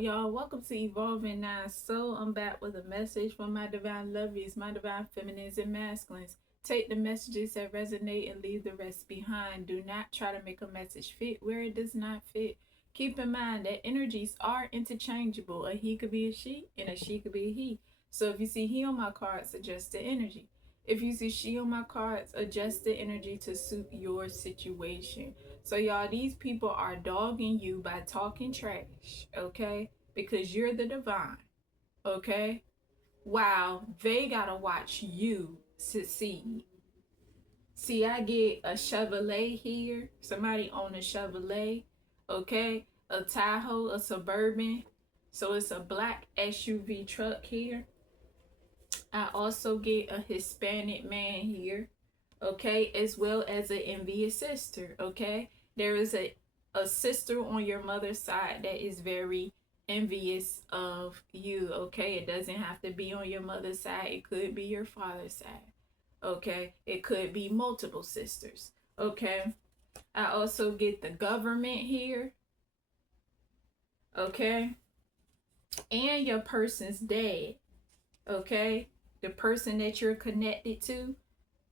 y'all? Welcome to Evolving Nine Soul. I'm back with a message from my divine lovies, my divine feminines and masculines. Take the messages that resonate and leave the rest behind. Do not try to make a message fit where it does not fit. Keep in mind that energies are interchangeable. A he could be a she and a she could be a he. So if you see he on my cards, adjust the energy. If you see she on my cards, adjust the energy to suit your situation. So, y'all, these people are dogging you by talking trash, okay? Because you're the divine, okay? Wow, they gotta watch you succeed. See, I get a Chevrolet here, somebody own a Chevrolet, okay? A Tahoe, a Suburban. So it's a black SUV truck here. I also get a Hispanic man here, okay, as well as an envious sister, okay. There is a sister on your mother's side that is very envious of you, okay. It doesn't have to be on your mother's side, it could be your father's side, okay. It could be multiple sisters, okay. I also get the government here, okay, and your person's dad, okay. The person that you're connected to,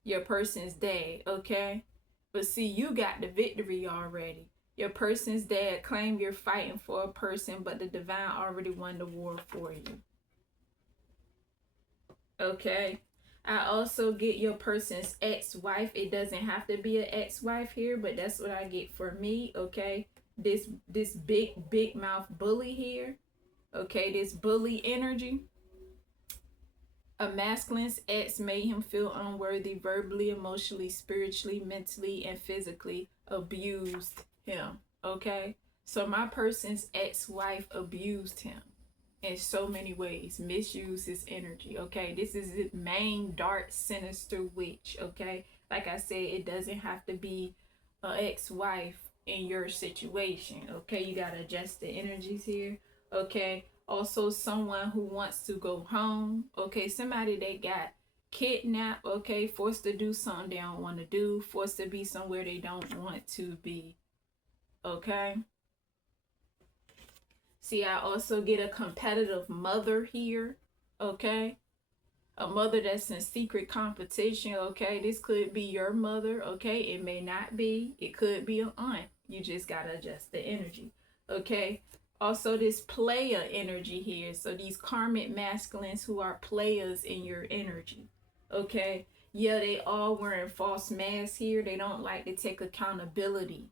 your person's dad, okay? But see, you got the victory already. Your person's dad claimed you're fighting for a person, but the divine already won the war for you. Okay? I also get your person's ex-wife. It doesn't have to be an ex-wife here, but that's what I get for me, okay? This big mouth bully here, okay? This bully energy. A masculine's ex made him feel unworthy, verbally, emotionally, spiritually, mentally, and physically abused him. Okay? So my person's ex-wife abused him in so many ways, misused his energy. Okay? This is the main dark, sinister witch. Okay? Like I said, it doesn't have to be an ex-wife in your situation. Okay? You got to adjust the energies here. Okay? Also someone who wants to go home, okay, somebody that got kidnapped, okay, forced to do something they don't want to do, forced to be somewhere they don't want to be, okay. See, I also get a competitive mother here, okay, a mother that's in secret competition, okay. This could be your mother, okay, it may not be, it could be an aunt. You just gotta adjust the energy, okay. Also, this player energy here. So these karmic masculines who are players in your energy. Okay. Yeah, they all wearing false masks here. They don't like to take accountability.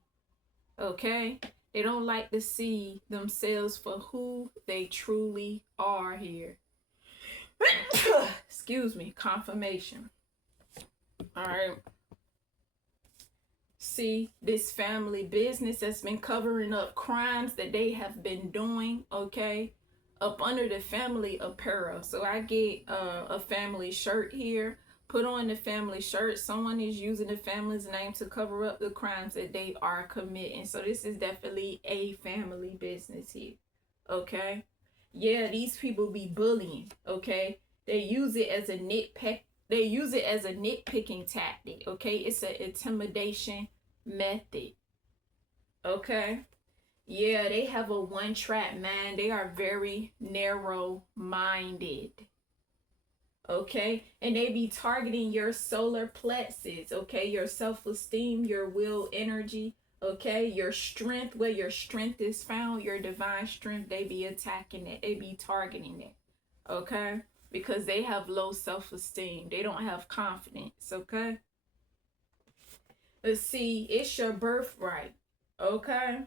Okay. They don't like to see themselves for who they truly are here. Excuse me. Confirmation. All right. See, this family business that's been covering up crimes that they have been doing, okay, up under the family apparel. So I get a family shirt here. Put on the family shirt. Someone is using the family's name to cover up the crimes that they are committing. So this is definitely a family business here, okay. Yeah, these people be bullying, okay. They use it as a nitpick. They use it as a nitpicking tactic, okay. It's an intimidation method, okay. Yeah, they have a one-track mind. They are very narrow-minded, okay. And they be targeting your solar plexus, okay, your self-esteem, your will energy, okay, your strength, where your strength is found, your divine strength. They be attacking it. They be targeting it, okay, because they have low self-esteem. They don't have confidence, okay. Let's see, it's your birthright, okay.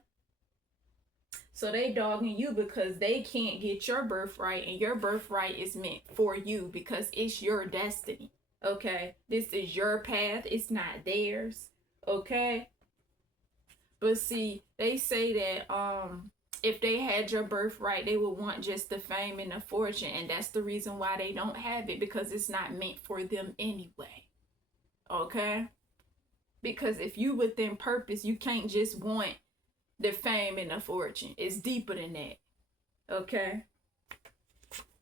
So they dogging you because they can't get your birthright, and your birthright is meant for you because it's your destiny, okay. This is your path, it's not theirs, okay. But see, they say that if they had your birthright, they would want just the fame and the fortune, and that's the reason why they don't have it, because it's not meant for them anyway, okay. Because if you within purpose, you can't just want the fame and the fortune. It's deeper than that, okay.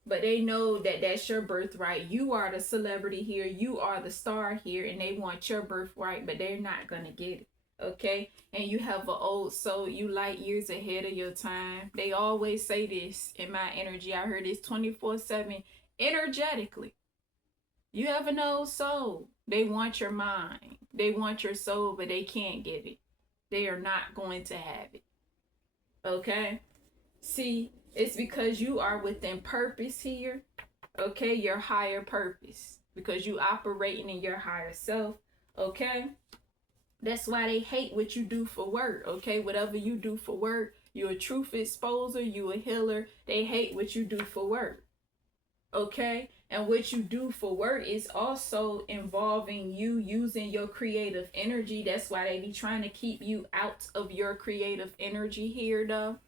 But they know that that's your birthright. You are the celebrity here, you are the star here, and they want your birthright, but they're not gonna get it, Okay, and you have an old soul, you light years ahead of your time. They always say this in my energy. I heard this 24/7 energetically. You have an old soul. They want your mind. They want your soul, but they can't get it. They are not going to have it. Okay? See, it's because you are within purpose here. Okay? Your higher purpose. Because you operating in your higher self. Okay? That's why they hate what you do for work. Okay? Whatever you do for work, you're a truth exposer, you a healer. They hate what you do for work. Okay, and what you do for work is also involving you using your creative energy. That's why they be trying to keep you out of your creative energy here though.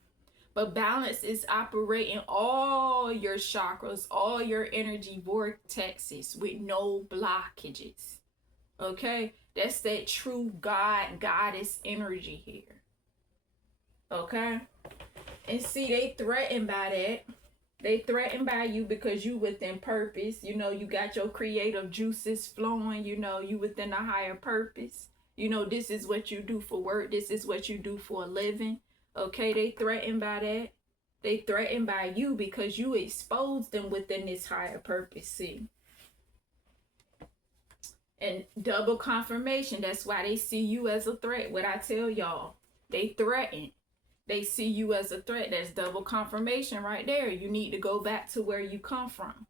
But balance is operating all your chakras, all your energy vortexes with no blockages. Okay, that's that true God goddess energy here. Okay, and see, they threatened by that. They threatened by you because you within purpose. You know, you got your creative juices flowing. You know, you within a higher purpose. You know, this is what you do for work. This is what you do for a living. Okay, they threatened by that. They threatened by you because you exposed them within this higher purpose. See? And double confirmation. That's why they see you as a threat. What I tell y'all, they threaten. They see you as a threat. That's double confirmation right there. You need to go back to where you come from.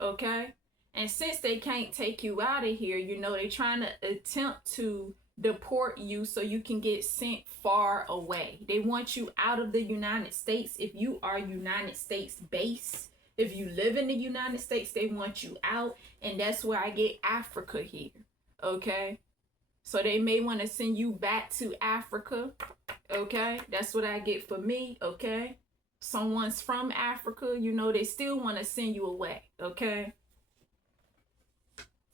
Okay? And since they can't take you out of here, you know, they're trying to attempt to deport you so you can get sent far away. They want you out of the United States. If you are United States based, if you live in the United States, they want you out. And that's where I get Africa here. Okay? So they may want to send you back to Africa. Okay, that's what I get for me. Okay, someone's from Africa, you know, they still want to send you away. Okay,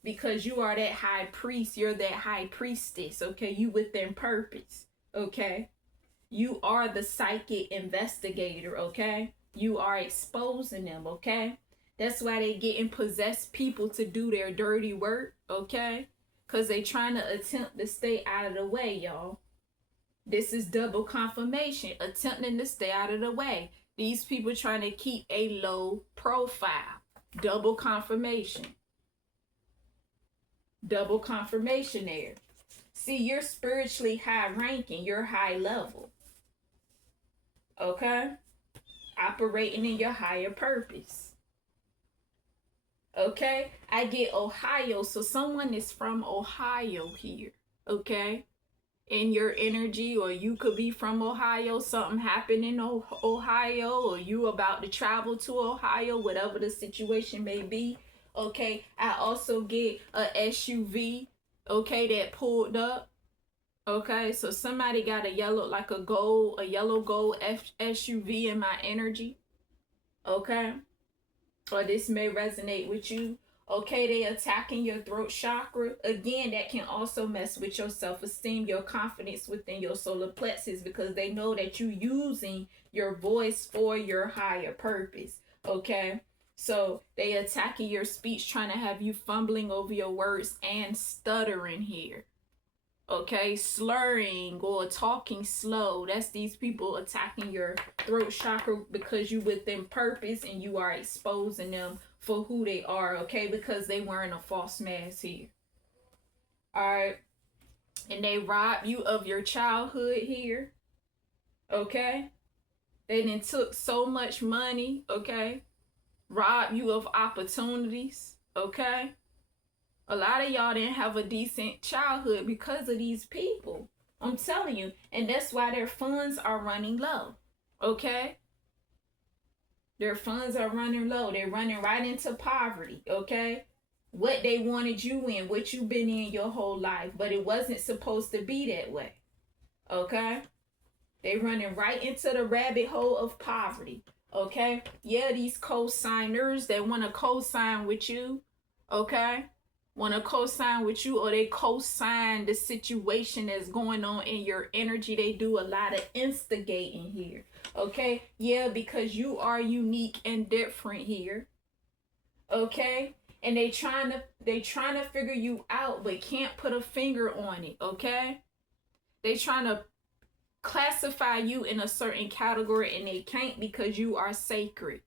because you are that high priest, you're that high priestess. Okay, you within purpose. Okay, you are the psychic investigator. Okay, you are exposing them. Okay, that's why they getting possessed people to do their dirty work. Okay, because they trying to attempt to stay out of the way, y'all. This is double confirmation, attempting to stay out of the way. These people trying to keep a low profile. Double confirmation. Double confirmation there. See, you're spiritually high ranking. You're high level. Okay? Operating in your higher purpose. Okay? I get Ohio. So someone is from Ohio here. Okay? In your energy, or you could be from Ohio, something happened in Ohio, or you about to travel to Ohio, whatever the situation may be. Okay, I also get a SUV, okay, that pulled up. Okay, so somebody got a yellow gold SUV in my energy. Okay, or this may resonate with you. Okay, they attacking your throat chakra. Again, that can also mess with your self-esteem, your confidence within your solar plexus, because they know that you using your voice for your higher purpose. Okay, so they attacking your speech, trying to have you fumbling over your words and stuttering here. Okay, slurring or talking slow. That's these people attacking your throat chakra because you within purpose and you are exposing them for who they are. Okay, because they wearing a false mask here. All right, and they rob you of your childhood here. Okay, they then took so much money. Okay, rob you of opportunities. Okay, a lot of y'all didn't have a decent childhood because of these people. I'm telling you. And that's why their funds are running low. Okay? Their funds are running low. They're running right into poverty. Okay? What they wanted you in, what you've been in your whole life. But it wasn't supposed to be that way. Okay? They running right into the rabbit hole of poverty. Okay? Yeah, these co-signers that want to co-sign with you. Okay? Want to co-sign with you, or they co-sign the situation that's going on in your energy. They do a lot of instigating here. Okay? Yeah, because you are unique and different here. Okay? And they trying to figure you out, but can't put a finger on it. Okay? They trying to classify you in a certain category, and they can't, because you are sacred.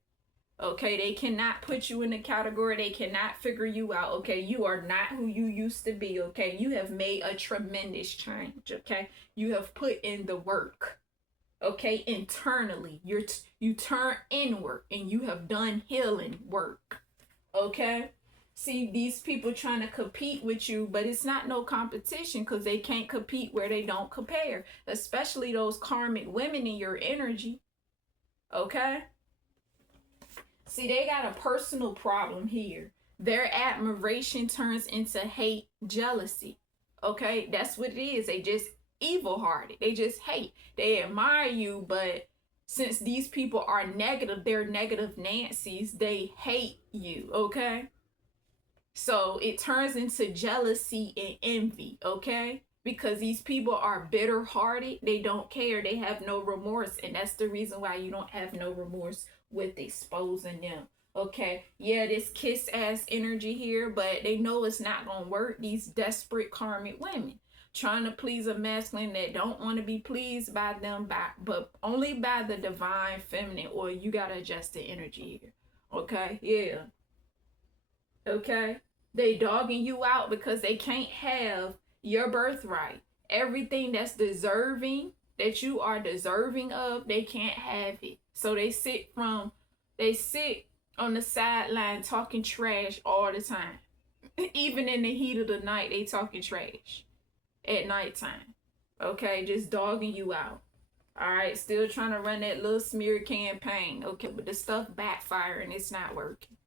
Okay, they cannot put you in a category. They cannot figure you out. Okay, you are not who you used to be. Okay, you have made a tremendous change. Okay, you have put in the work. Okay, internally, you turn inward and you have done healing work. Okay, see these people trying to compete with you, but it's not no competition, because they can't compete where they don't compare, especially those karmic women in your energy. Okay, see, they got a personal problem here. Their admiration turns into hate, jealousy. Okay, that's what it is. They just evil hearted. They just hate. They admire you, but since these people are negative, they're negative Nancy's, they hate you. Okay, so it turns into jealousy and envy. Okay, because these people are bitter hearted. They don't care. They have no remorse, and that's the reason why you don't have no remorse with exposing them. Okay, yeah, this kiss ass energy here, but they know it's not gonna work. These desperate karmic women trying to please a masculine that don't want to be pleased by them, but only by the divine feminine, or you gotta adjust the energy here. Okay, yeah. Okay, they dogging you out because they can't have your birthright. Everything that's deserving, that you are deserving of, they can't have it. So they sit on the sideline talking trash all the time. Even in the heat of the night, they talking trash at nighttime. Okay, just dogging you out. All right, still trying to run that little smear campaign. Okay, but the stuff backfiring, it's not working.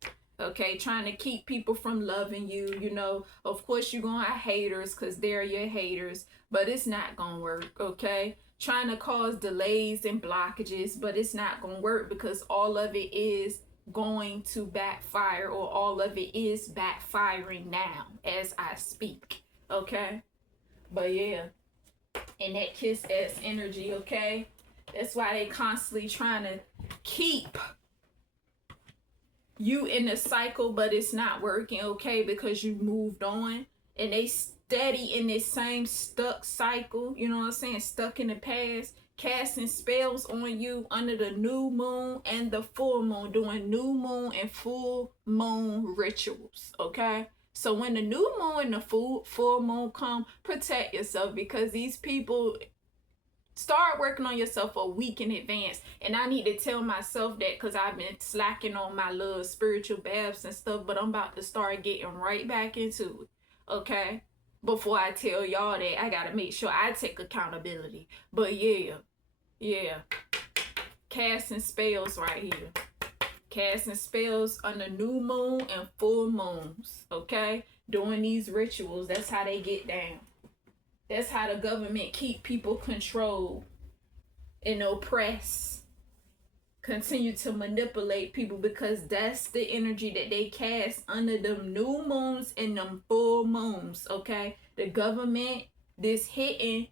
Okay, trying to keep people from loving you. You know, of course you're gonna have haters, because they're your haters, but it's not gonna work. Okay, trying to cause delays and blockages, but it's not gonna work, because all of it is going to backfire, or all of it is backfiring now as I speak. Okay, but yeah, and that kiss ass energy. Okay, that's why they constantly trying to keep you in the cycle, but it's not working. Okay, because you moved on, and they steady in this same stuck cycle. You know what I'm saying? Stuck in the past, casting spells on you under the new moon and the full moon, doing new moon and full moon rituals. Okay, so when the new moon and the full moon come, protect yourself, because these people start working on yourself a week in advance. And I need to tell myself that, because I've been slacking on my little spiritual baths and stuff, but I'm about to start getting right back into it. Okay, before I tell y'all that, I gotta make sure I take accountability. But yeah, casting spells right here, casting spells on the new moon and full moons. Okay, doing these rituals. That's how they get down. That's how the government keep people controlled and oppress, continue to manipulate people, because that's the energy that they cast under them new moons and them full moons. Okay, the government, this hitting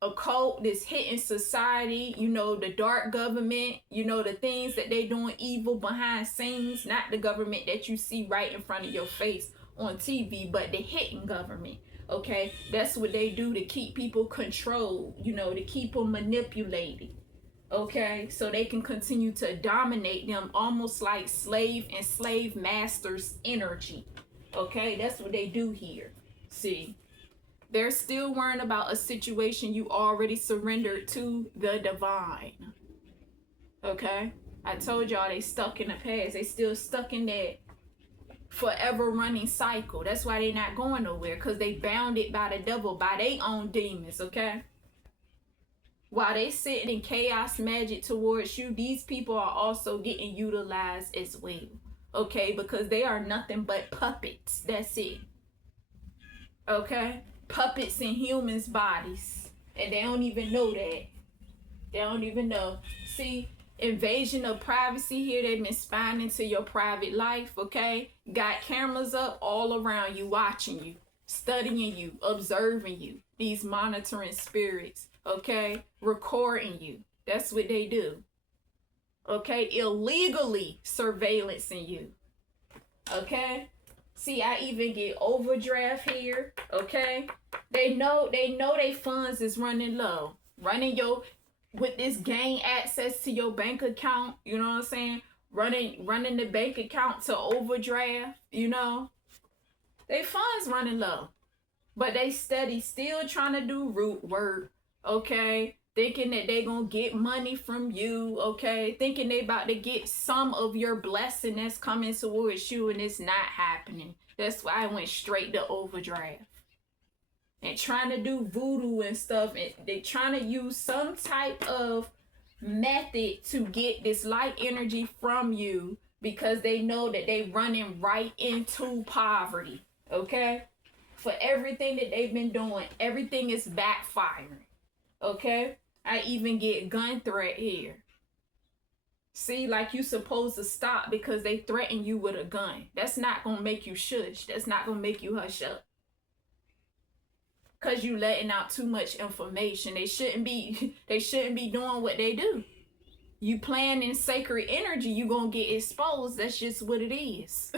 occult, this hitting society, you know, the dark government, you know, the things that they doing evil behind scenes, not the government that you see right in front of your face on TV, but the hitting government. Okay, that's what they do to keep people controlled, you know, to keep them manipulated. Okay, so they can continue to dominate them, almost like slave and slave masters energy. Okay, that's what they do here. See, they're still worrying about a situation you already surrendered to the divine. Okay, I told y'all they stuck in the past. They still stuck in that forever running cycle. That's why they not going nowhere, because they bounded by the devil, by their own demons. Okay, while they sitting in chaos magic towards you, these people are also getting utilized as well. Okay, because they are nothing but puppets. That's it. Okay, puppets in humans' bodies, and they don't even know that. They don't even know. See, invasion of privacy here. They've been spying into your private life. Okay, got cameras up all around you, watching you, studying you, observing you. These monitoring spirits. Okay, recording you. That's what they do. Okay, illegally surveillancing you. Okay, See, I even get overdraft here, okay? They know they funds is running low. Running your with this gain access to your bank account, you know what I'm saying? Running the bank account to overdraft, you know? They funds running low. But they steady still trying to do root work, okay? Thinking that they gonna get money from you, okay? Thinking they about to get some of your blessing that's coming towards you, and it's not happening. That's why I went straight to overdraft. And trying to do voodoo and stuff, and they trying to use some type of method to get this light energy from you because they know that they running right into poverty, okay? For everything that they've been doing, everything is backfiring, okay? I even get gun threat here. See, like you supposed to stop because they threaten you with a gun. That's not gonna make you shush. That's not gonna make you hush up. Cause you letting out too much information. They shouldn't be doing what they do. You playing in sacred energy, you gonna get exposed. That's just what it is.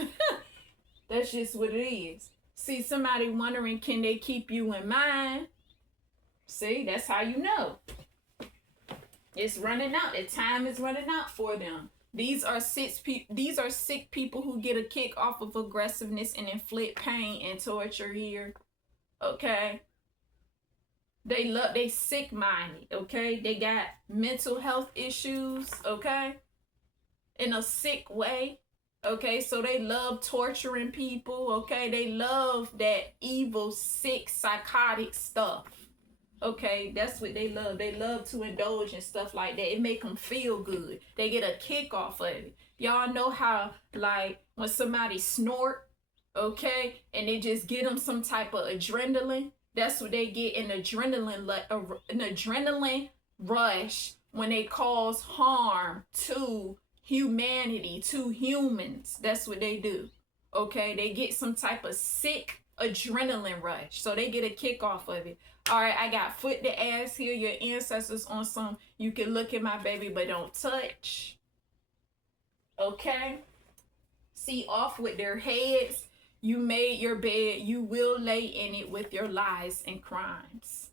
That's just what it is. See, somebody wondering, can they keep you in mind? See, that's how you know. It's running out. The time is running out for them. These are sick people who get a kick off of aggressiveness and inflict pain and torture here. Okay? They sick-minded, okay? They got mental health issues, okay? In a sick way. Okay, so they love torturing people, okay? They love that evil, sick, psychotic stuff. Okay, that's what they love. They love to indulge in stuff like that. It make them feel good. They get a kick off of it. Y'all know how, like, when somebody snort, okay, and they just get them some type of adrenaline. That's what they get, an adrenaline rush when they cause harm to humanity, to humans. That's what they do. Okay, they get some type of sick adrenaline rush, so they get a kick off of it. All right, I got foot to ass here. Your ancestors on some. You can look at my baby, but don't touch. Okay. See, off with their heads. You made your bed. You will lay in it with your lies and crimes.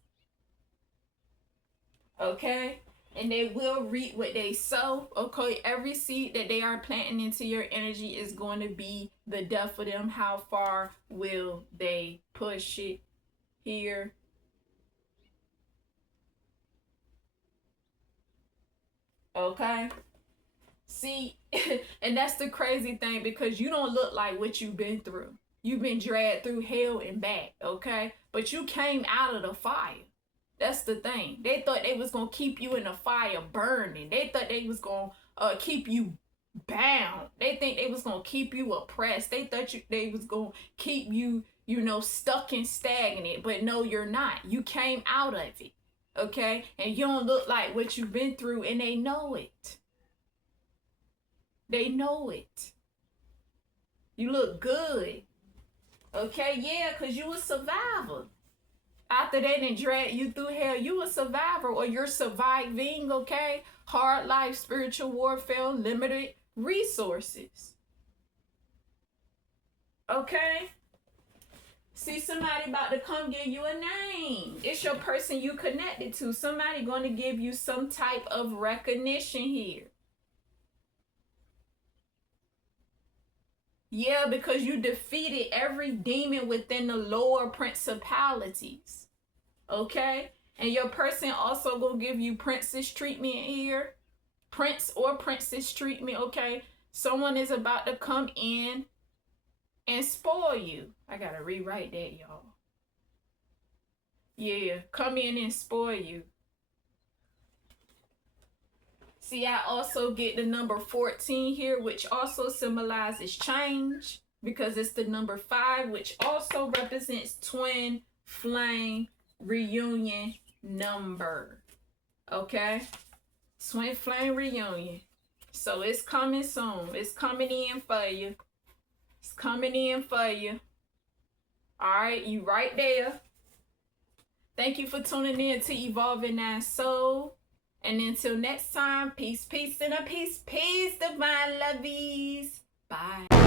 Okay. And they will reap what they sow. Okay. Every seed that they are planting into your energy is going to be the death of them. How far will they push it here? Okay. See, and that's the crazy thing, because you don't look like what you've been through. You've been dragged through hell and back, okay? But you came out of the fire. That's the thing. They thought they was going to keep you in the fire burning. They thought they was going to keep you bound. They think they was going to keep you oppressed. They thought they was going to keep you, stuck and stagnant. But no, you're not. You came out of it, okay? And you don't look like what you've been through, and they know it. They know it. You look good. Okay, yeah, because you a survivor. After they didn't drag you through hell, you a survivor, or you're surviving, okay? Hard life, spiritual warfare, limited resources. Okay? See, somebody about to come give you a name. It's your person you connected to. Somebody going to give you some type of recognition here. Yeah, because you defeated every demon within the lower principalities. Okay? And your person also gonna give you princess treatment here. Prince or princess treatment, okay? Someone is about to come in and spoil you. I gotta rewrite that, y'all. Yeah, come in and spoil you. See, I also get the number 14 here, which also symbolizes change, because it's the number 5, which also represents twin flame reunion number. Okay? Twin flame reunion. So it's coming soon. It's coming in for you. It's coming in for you. All right, you right there. Thank you for tuning in to Evolving That Soul. And until next time, peace, peace, and a peace, divine lovies. Bye.